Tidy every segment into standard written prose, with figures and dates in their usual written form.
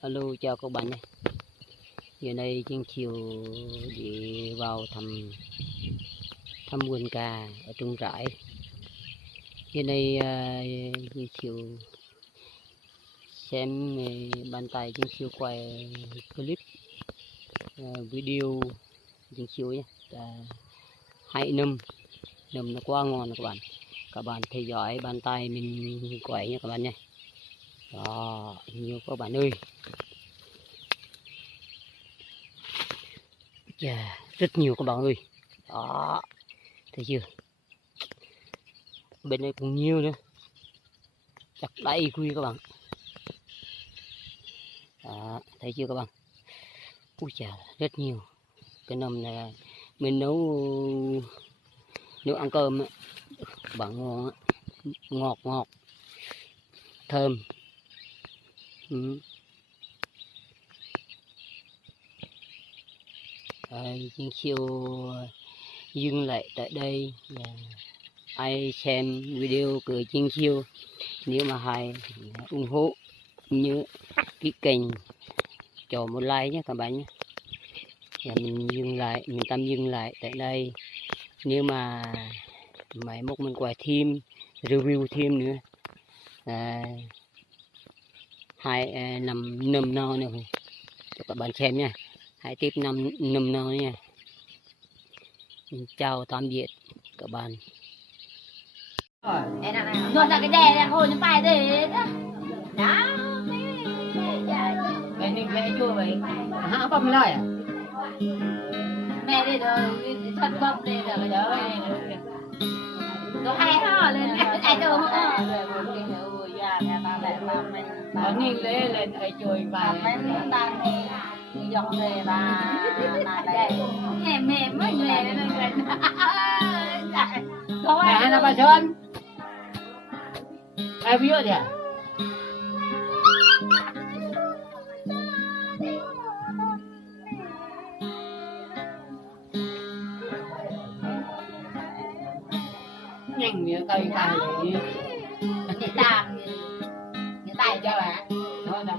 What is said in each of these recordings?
Alo, chào các bạn nhé. Giờ đây Chiến chiều đi vào thăm vườn cà ở Trung Rãi. Giờ đây Chiến chiều xem bàn tay Chiến chiều quay clip video Chiến chiều nhé. Hãy num nó quá ngon các bạn. Các bạn theo dõi bàn tay mình quay nha các bạn nhé. Đó, nhiều các bạn ơi. Yeah, rất nhiều các bạn ơi. Đó, thấy chưa? Bên đây cũng nhiều nữa, chắc đầy quy các bạn. Đó, thấy chưa các bạn? Ui chà, rất nhiều. Cái nấm này mình nấu ăn cơm ấy. Các bạn ngon, ngọt thơm. Chiến chiều dừng lại tại đây. Ai xem video của Chiến chiều nếu mà hay ủng hộ nhớ cái kênh cho một like nhé các bạn nhé. Mình tạm dừng lại tại đây. Nếu mà máy móc mình quay thêm review thêm nữa nằm no nữa cho các bạn xem nha. Hãy tiếp nằm no nha. Chào tạm biệt các bạn. Luôn là cái đè này hồi nó bài đấy đó. Mẹ đi mẹ chua vậy. Hả bông lời à? Mẹ đi rồi thật bông đi rồi cái đó nó hay ho lên ai đâu ho Nó nhìn lên ai chui bài. dọc về bà đây mềm mới về lên Mẹ nó bà Sơn. Ai biết vậy? Nhanh miếng tay cài đấy. để làm như tay cho bà Thôi nào.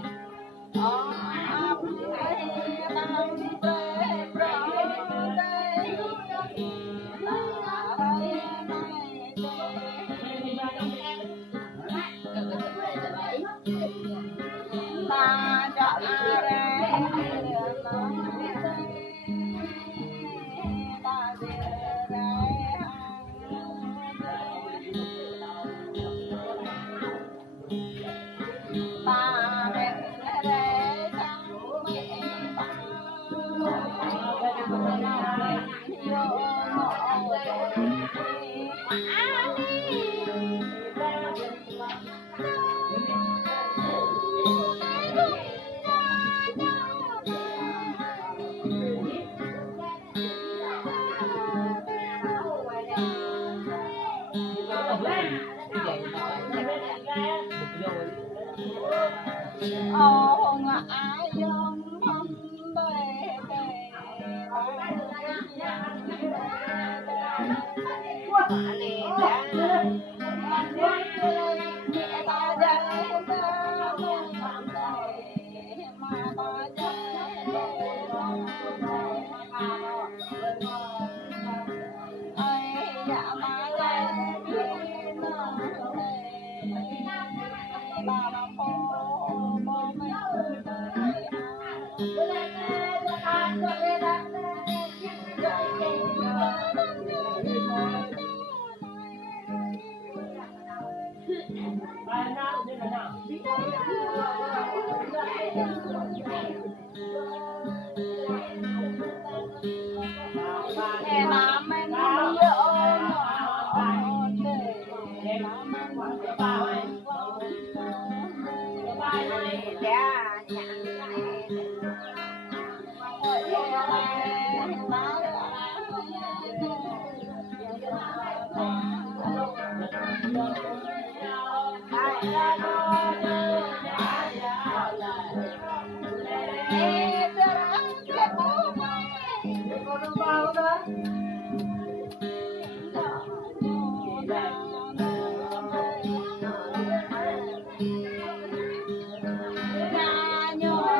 Hãy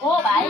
Cô bảy